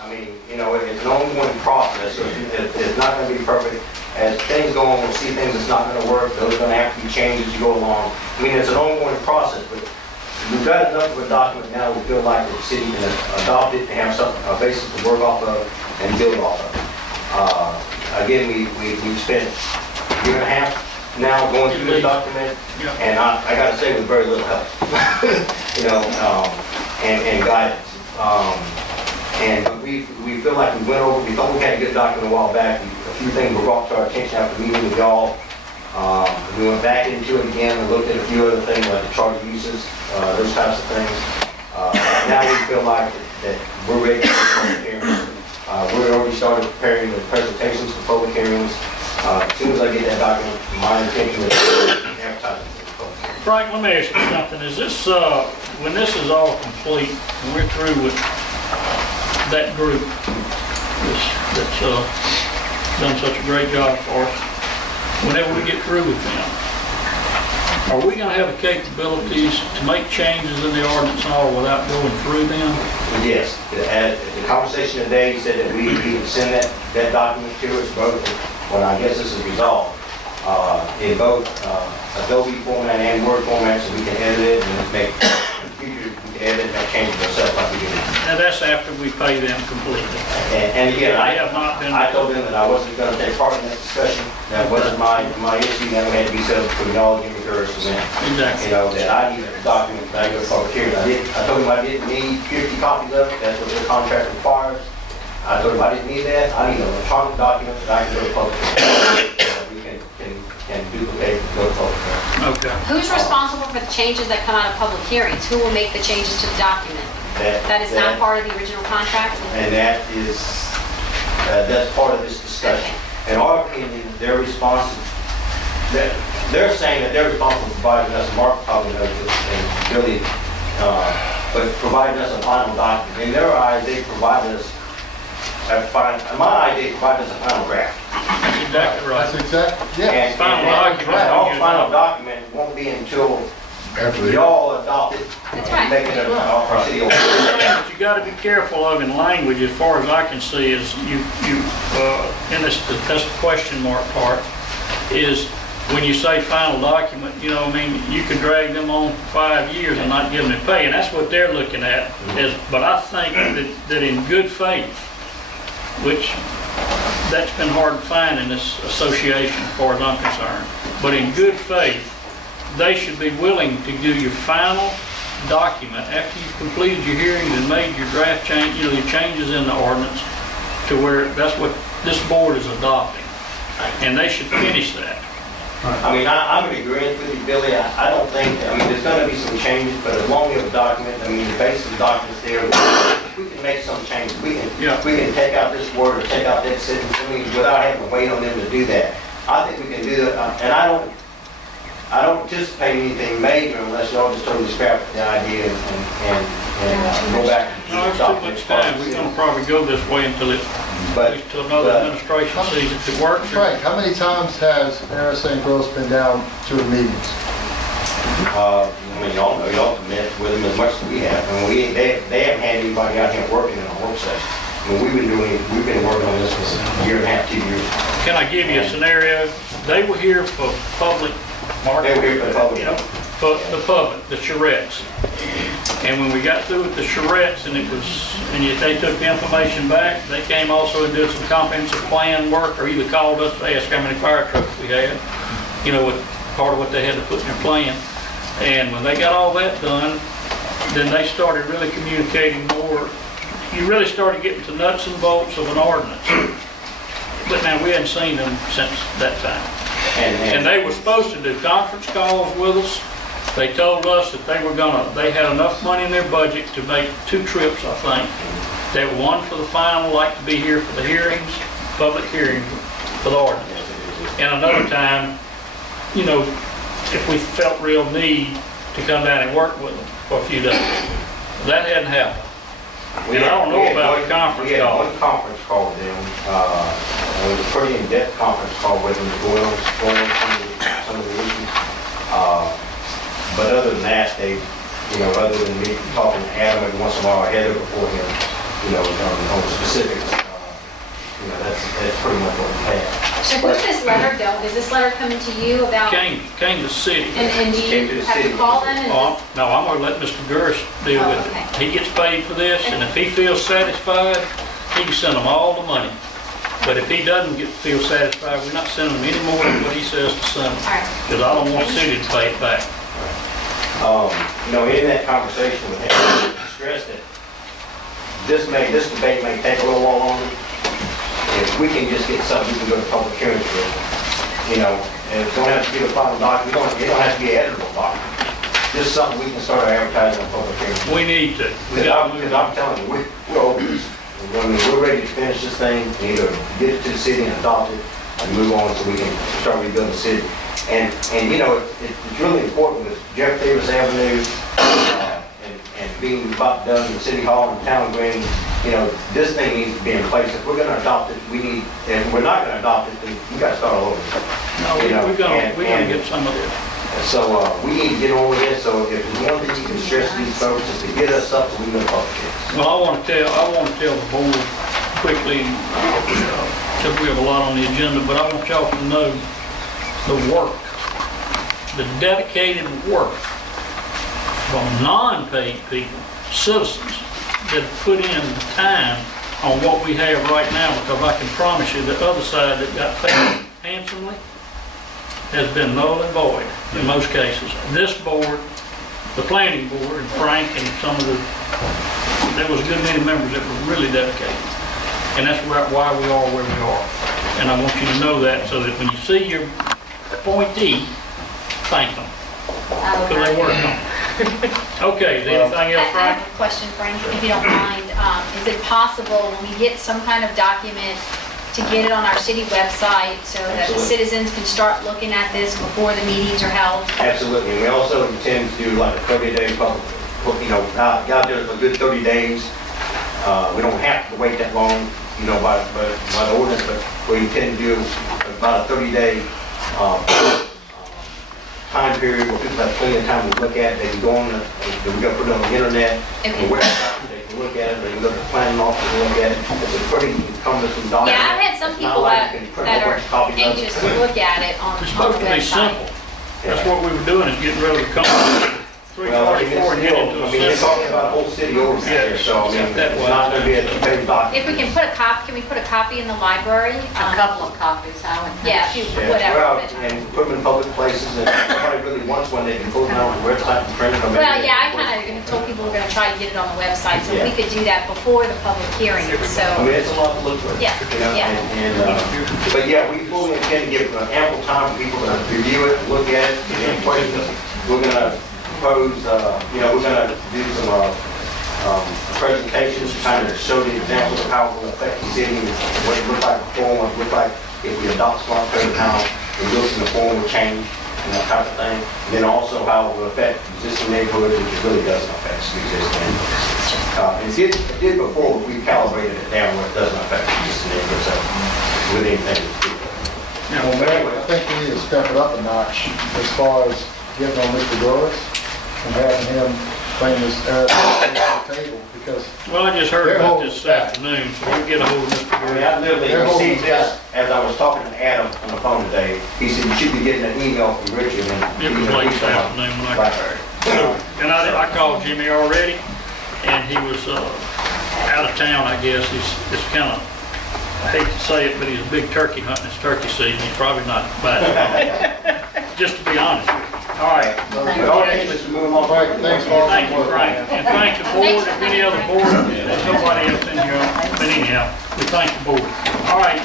I mean, you know, it's an ongoing process, so it's not gonna be perfect. As things go on, we'll see things that's not gonna work, those are gonna have to be changed as you go along. I mean, it's an ongoing process, but we've got enough of a document now, we feel like the city can adopt it and have something, a basis to work off of and build off of. Again, we've spent a year and a half now going through this document, and I gotta say with very little help, you know, and guidance. And we feel like we went over, we thought we had a good document a while back. A few things were brought to our attention after meeting with y'all. We went back into it again and looked at a few other things like the charter uses, those types of things. Now we feel like that we're ready for public hearings. We're already started preparing the presentations for public hearings. As soon as I get that document, my intention is to advertise it for public hearings. Frank, let me ask you something. Is this, when this is all complete, and we're through with that group that's done such a great job for us, whenever we get through with them, are we going to have the capabilities to make changes in the ordinance and all without going through them? Yes, at the conversation today, he said that we can send that document to us both, when I guess this is resolved, in both Adobe format and Word format, so we can edit it and make, in the future, we can edit and make changes ourselves like we do. And that's after we pay them completely. And again, They have not been. I told them that I wasn't going to take part in that discussion. That wasn't my issue. That had to be set up between y'all and Jimmy Curtis and them. Exactly. You know, that I needed a document that I go to public hearing. I told him I didn't need 50 copies of it. That's what the contract requires. I told him I didn't need that. I need an electronic document that I can go to public hearing. We can duplicate and go to public hearing. Okay. Who's responsible for the changes that come out of public hearings? Who will make the changes to the document? That is not part of the original contract? And that is, that's part of this discussion. In our opinion, they're responsible, they're saying that they're responsible for providing us, Mark probably knows this, and really, but providing us a final document. In their eyes, they provide us, in my eye, they provide us a final draft. That's exactly right. That's exactly, yeah. And Final document. our final document won't be until After y'all adopt it. That's right. Make it a city ordinance. What you got to be careful of in language, as far as I can see, is in this, that's the question mark part, is when you say final document, you know, I mean, you can drag them on for 5 years and not give them their pay, and that's what they're looking at. But I think that in good faith, which that's been hard to find in this association, as far as I'm concerned, but in good faith, they should be willing to do your final document after you've completed your hearings and made your draft change, you know, your changes in the ordinance to where that's what this board is adopting. And they should finish that. I mean, I'm in agreement with you, Billy. I don't think, I mean, there's gonna be some changes, but as long as we have a document, I mean, the basis of the document's there, we can make some changes. We can take out this word or take out that sentence, I mean, without having to wait on them to do that. I think we can do that, and I don't anticipate anything major unless y'all just totally scrap the idea and go back to No, the it's too document. much time. We're gonna probably go this way until it, at least till another administration sees if it works. Frank, how many times has Aaron St. Gross been down to the meetings? I mean, y'all can met with them as much as we have. I mean, they haven't had anybody out here working in a work session. I mean, we've been working on this for a year and a half, 2 years. Can I give you a scenario? They were here for public market. They were here for the public. You know, for the public, the charrettes. And when we got through with the charrettes and they took the information back, they came also and did some comprehensive plan work, or either called us to ask how many fire trucks we had, you know, with part of what they had to put in their plan. And when they got all that done, then they started really communicating more. You really started getting to nuts and bolts of an ordinance. But now we hadn't seen them since that time. And they were supposed to do conference calls with us. They told us that they had enough money in their budget to make 2 trips, I think. They were one for the final, like to be here for the hearings, public hearings for the ordinance. And another time, you know, if we felt real need to come down and work with them for a few days. That hadn't happened. And I don't know about the conference call. We had one conference call with them. It was a pretty in-depth conference call with them, going on some of the issues. But other than that, other than me talking to Adam and once in a while, Heather before him, you know, on specifics. You know, that's pretty much what we have. So who's this letter go? Does this letter come into you about, Came to the city. and do Came to you the have to city. call them? and- Oh, no, I'm gonna let Mr. Gurris deal Oh, with okay. it. He gets paid for this, and if he feels satisfied, he can send them all the money. But if he doesn't feel satisfied, we're not sending him any more than what he says to send them. All right. Because I don't want the city to pay it back. You know, in that conversation with him, he stressed that this debate may take a little while longer. If we can just get something, we can go to public hearings with, you know, and it don't have to be the final document, it don't have to be an editable document. Just something we can start advertising on public hearings. We need to. We Because got to move on. I'm telling you, we're open. I mean, we're ready to finish this thing, and either get it to the city and adopt it, and move on so we can start rebuilding the city. And you know, it's really important with Jeff Davis Avenue, and being about done in City Hall and Town Green, you know, this thing needs to be in place. If we're gonna adopt it, if we're not gonna adopt it, then we gotta start all over. No, we're gonna get some of this. So, we need to get on with this, so if there's one thing you can stress to these folks, is to get us up so we can public it. Well, I want to tell the board quickly, because we have a lot on the agenda, but I want y'all to know the work, the dedicated work from non-paid people, citizens, that put in time on what we have right now, because I can promise you the other side that got paid handsomely has been null and void in most cases. This board, the planning board, and Frank and some of there was a good many members that were really dedicated. And that's why we are where we are. And I want you to know that so that when you see your appointee, thank them, because they worked on it. Okay, is there anything else, I Frank? have a question, Frank, if you don't mind. Is it possible when we get some kind of document to get it on our city website so that the Absolutely. citizens can start looking at this before the meetings are held? Absolutely, and we also intend to do like a 30-day public, you know, out there for a good 30 days. We don't have to wait that long, you know, by the ordinance, but we intend to do about a 30-day time period where people have plenty of time to look at it. They can go on, we got to put it on the internet, Okay. the website, they can look at it, they can go to the planning office and look at it. It's a pretty cumbersome document. Yeah, I've had some It's not people like that you can print a that whole are bunch of copies of it. anxious to look at it on It's the supposed to be website. simple. That's what we were doing, is getting rid of the company. Well, I mean, 344 and get into I mean, a you're talking simple. about a whole city over here, so I mean, That it's way. not gonna be a two-page document. If we can put a copy, can we put a copy in the library? A couple of copies, I would think. Yeah, if you- Yeah, whatever. well, but- and put them in public places, and if somebody really wants one, they can pull them out on the website and print it. or maybe Well, they yeah, I can- kind of told people we're going to try to get it on the website, so Yeah. we could do that before the public hearing, I so. mean, it's a lot to look at. Yeah, You know, yeah. but yeah, we fully intend to give ample time for people to review it, look at it, and any questions. We're gonna propose, you know, we're gonna do some, presentations, kind of show the examples of how it will affect the city, and what it looks like before, what it looks like if we adopt smart code, how the looks and the form will change, and that type of thing. And then also how it will affect existing neighborhoods, which it really doesn't affect the existing neighborhoods. It did before, we calibrated it down where it doesn't affect the existing neighborhoods, so with anything. Now, I think we need to step it up a notch as far as getting on Mr. Doris and having him bring this to the table, because well, I just heard They're about holding this back. afternoon, so we'll get a hold of Mr. I mean, Gurley. I literally They're holding received this back. as I was talking to Adam on the phone today. He said, you should be getting an email from Richard. And It was late this afternoon when I got there. And I called Jimmy already, and he was out of town, I guess. It's kind of, I hate to say it, but he's a big turkey hunting. It's turkey season. He's probably not biting. Just to be honest with you. All right. All right, let's move on. Right, thanks for all Thank you, Frank. And thank the board, if any other board, there's nobody else in here, but anyhow, we thank the board. All right.